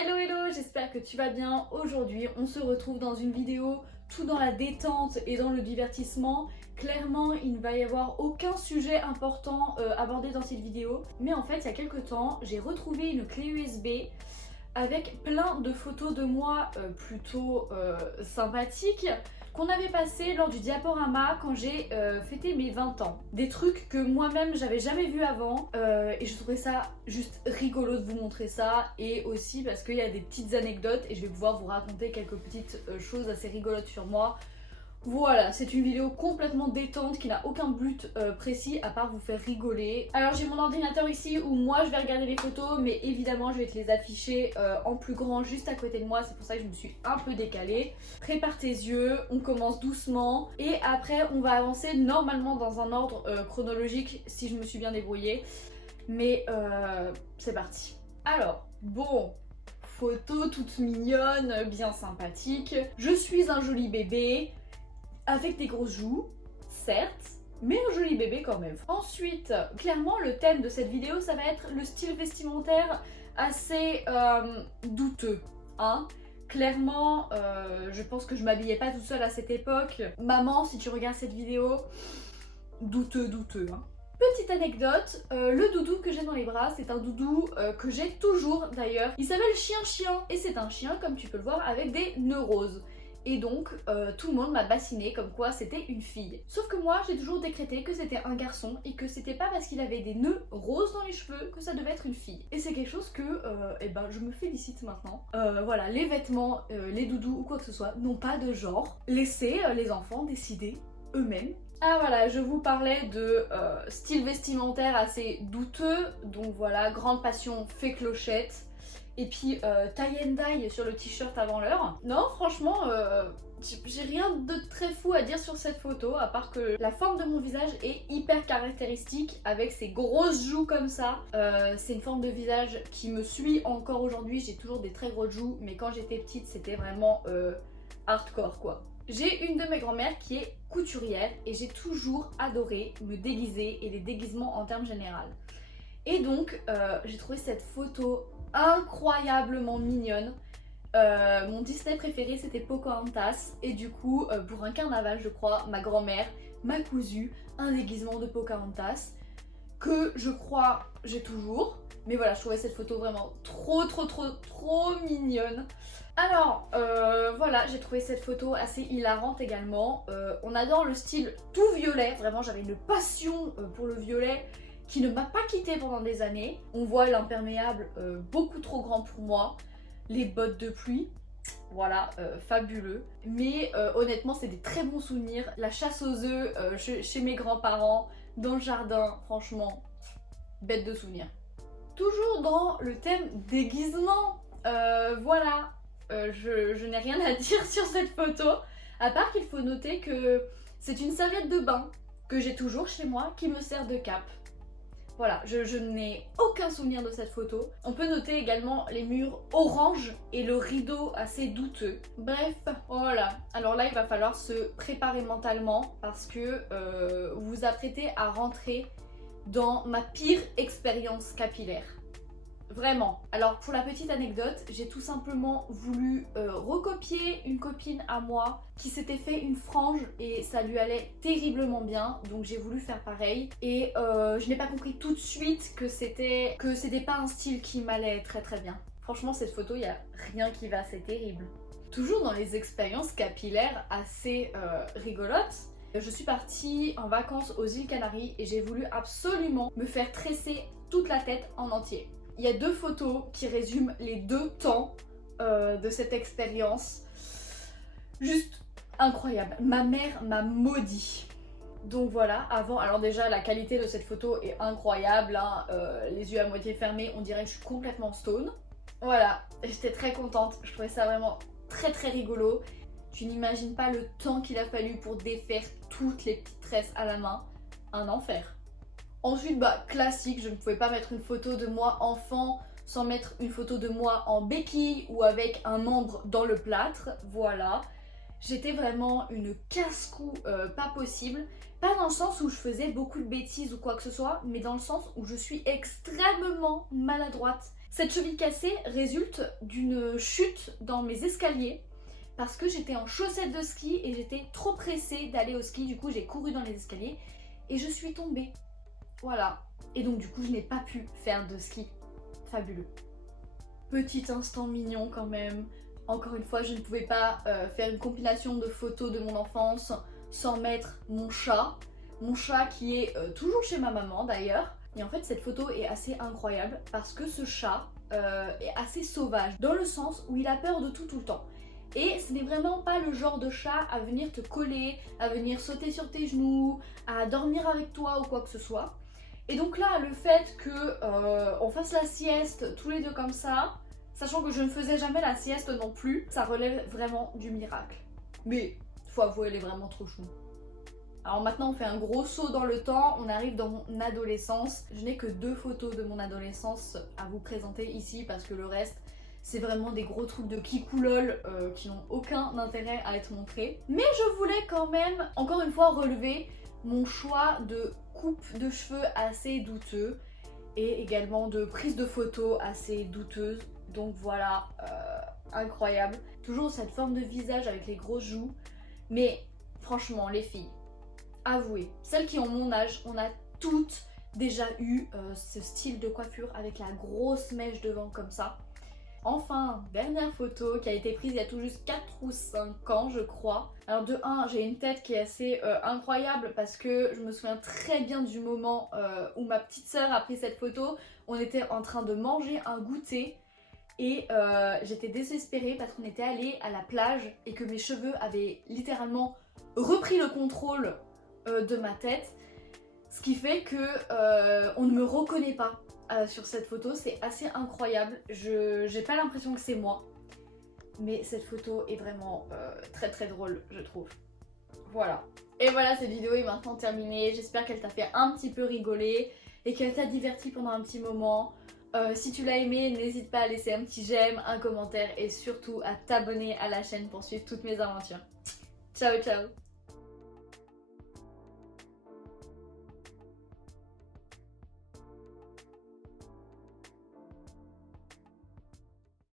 Hello hello, j'espère que tu vas bien. Aujourd'hui on se retrouve dans une vidéo tout dans la détente et dans le divertissement. Clairement il ne va y avoir aucun sujet important abordé dans cette vidéo. Mais en fait il y a quelques temps j'ai retrouvé une clé USB avec plein de photos de moi plutôt sympathiques qu'on avait passé lors du diaporama quand j'ai fêté mes 20 ans. Des trucs que moi-même j'avais jamais vu avant et je trouvais ça juste rigolo de vous montrer ça, et aussi parce qu'il y a des petites anecdotes et je vais pouvoir vous raconter quelques petites choses assez rigolotes sur moi. Voilà, c'est une vidéo complètement détente qui n'a aucun but précis à part vous faire rigoler. Alors j'ai mon ordinateur ici où moi je vais regarder les photos, mais évidemment je vais te les afficher en plus grand juste à côté de moi, c'est pour ça que je me suis un peu décalée. Prépare tes yeux, on commence doucement et après on va avancer normalement dans un ordre chronologique si je me suis bien débrouillée. Mais c'est parti. Alors, bon, photo toute mignonne, bien sympathique. Je suis un joli bébé. Avec des grosses joues, certes, mais un joli bébé quand même. Ensuite, clairement, le thème de cette vidéo, ça va être le style vestimentaire assez douteux, hein. Clairement, je pense que je m'habillais pas toute seule à cette époque. Maman, si tu regardes cette vidéo, douteux, hein. Petite anecdote, le doudou que j'ai dans les bras, c'est un doudou que j'ai toujours d'ailleurs. Il s'appelle Chien et c'est un chien, comme tu peux le voir, avec des nœuds roses. Et donc tout le monde m'a bassiné comme quoi c'était une fille. Sauf que moi j'ai toujours décrété que c'était un garçon et que c'était pas parce qu'il avait des nœuds roses dans les cheveux que ça devait être une fille. Et c'est quelque chose que je me félicite maintenant. Voilà, les vêtements, les doudous ou quoi que ce soit n'ont pas de genre. Laissez les enfants décider eux-mêmes. Ah voilà, je vous parlais de style vestimentaire assez douteux. Donc voilà, grande passion fait clochette. Et puis tie and dye sur le t-shirt avant l'heure. Non, franchement, j'ai rien de très fou à dire sur cette photo, à part que la forme de mon visage est hyper caractéristique, avec ces grosses joues comme ça. C'est une forme de visage qui me suit encore aujourd'hui, j'ai toujours des très grosses joues, mais quand j'étais petite, c'était vraiment hardcore quoi. J'ai une de mes grand-mères qui est couturière, et j'ai toujours adoré me déguiser, et les déguisements en termes généraux. Et donc, j'ai trouvé cette photo incroyablement mignonne. Mon Disney préféré c'était Pocahontas, et du coup pour un carnaval je crois ma grand-mère m'a cousu un déguisement de Pocahontas que je crois j'ai toujours. Mais voilà, je trouvais cette photo vraiment trop mignonne. Alors voilà, j'ai trouvé cette photo assez hilarante également. On adore le style tout violet, vraiment j'avais une passion pour le violet qui ne m'a pas quittée pendant des années. On voit l'imperméable beaucoup trop grand pour moi, les bottes de pluie, voilà, fabuleux. Mais honnêtement, c'est des très bons souvenirs. La chasse aux œufs chez mes grands-parents, dans le jardin, franchement, bête de souvenirs. Toujours dans le thème déguisement, voilà, je n'ai rien à dire sur cette photo, à part qu'il faut noter que c'est une serviette de bain que j'ai toujours chez moi qui me sert de cape. Voilà, je n'ai aucun souvenir de cette photo. On peut noter également les murs orange et le rideau assez douteux. Bref, voilà. Alors là, il va falloir se préparer mentalement parce que vous vous apprêtez à rentrer dans ma pire expérience capillaire. Vraiment. Alors pour la petite anecdote, j'ai tout simplement voulu recopier une copine à moi qui s'était fait une frange et ça lui allait terriblement bien, donc j'ai voulu faire pareil. Et je n'ai pas compris tout de suite que c'était pas un style qui m'allait très bien. Franchement cette photo, il n'y a rien qui va, c'est terrible. Toujours dans les expériences capillaires assez rigolotes, je suis partie en vacances aux îles Canaries et j'ai voulu absolument me faire tresser toute la tête en entier. Il y a deux photos qui résument les deux temps de cette expérience. Juste incroyable. Ma mère m'a maudit. Donc voilà, avant, alors déjà la qualité de cette photo est incroyable, hein, les yeux à moitié fermés, on dirait que je suis complètement stone. Voilà, j'étais très contente, je trouvais ça vraiment très rigolo. Tu n'imagines pas le temps qu'il a fallu pour défaire toutes les petites tresses à la main. Un enfer. Ensuite, classique, je ne pouvais pas mettre une photo de moi enfant sans mettre une photo de moi en béquille ou avec un membre dans le plâtre, voilà. J'étais vraiment une casse-cou pas possible. Pas dans le sens où je faisais beaucoup de bêtises ou quoi que ce soit, mais dans le sens où je suis extrêmement maladroite Cette cheville cassée résulte d'une chute dans mes escaliers parce que j'étais en chaussettes de ski et j'étais trop pressée d'aller au ski. Du coup, j'ai couru dans les escaliers et je suis tombée. Voilà. Et donc du coup, je n'ai pas pu faire de ski. Fabuleux. Petit instant mignon quand même. Encore une fois, je ne pouvais pas faire une compilation de photos de mon enfance sans mettre mon chat. Mon chat qui est toujours chez ma maman d'ailleurs. Et en fait, cette photo est assez incroyable parce que ce chat est assez sauvage dans le sens où il a peur de tout le temps. Et ce n'est vraiment pas le genre de chat à venir te coller, à venir sauter sur tes genoux, à dormir avec toi ou quoi que ce soit. Et donc là, le fait que on fasse la sieste tous les deux comme ça, sachant que je ne faisais jamais la sieste non plus, ça relève vraiment du miracle. Mais faut avouer, elle est vraiment trop chou. Alors maintenant on fait un gros saut dans le temps, on arrive dans mon adolescence. Je n'ai que 2 photos de mon adolescence à vous présenter ici parce que le reste c'est vraiment des gros trucs de kikoulol qui n'ont aucun intérêt à être montrés. Mais je voulais quand même encore une fois relever mon choix de coupe de cheveux assez douteux et également de prise de photos assez douteuse. Donc voilà, incroyable. Toujours cette forme de visage avec les grosses joues. Mais franchement les filles, avouez, celles qui ont mon âge, on a toutes déjà eu ce style de coiffure avec la grosse mèche devant comme ça. Enfin, dernière photo qui a été prise il y a tout juste 4 ou 5 ans je crois. Alors de 1, j'ai une tête qui est assez incroyable parce que je me souviens très bien du moment où ma petite sœur a pris cette photo. On était en train de manger un goûter et j'étais désespérée parce qu'on était allé à la plage et que mes cheveux avaient littéralement repris le contrôle de ma tête. Ce qui fait que on ne me reconnaît pas sur cette photo, c'est assez incroyable. J'ai pas l'impression que c'est moi, mais cette photo est vraiment très très drôle je trouve. Voilà. Et voilà, cette vidéo est maintenant terminée. J'espère qu'elle t'a fait un petit peu rigoler et qu'elle t'a diverti pendant un petit moment. Si tu l'as aimé, n'hésite pas à laisser un petit j'aime, un commentaire et surtout à t'abonner à la chaîne pour suivre toutes mes aventures. Ciao ciao.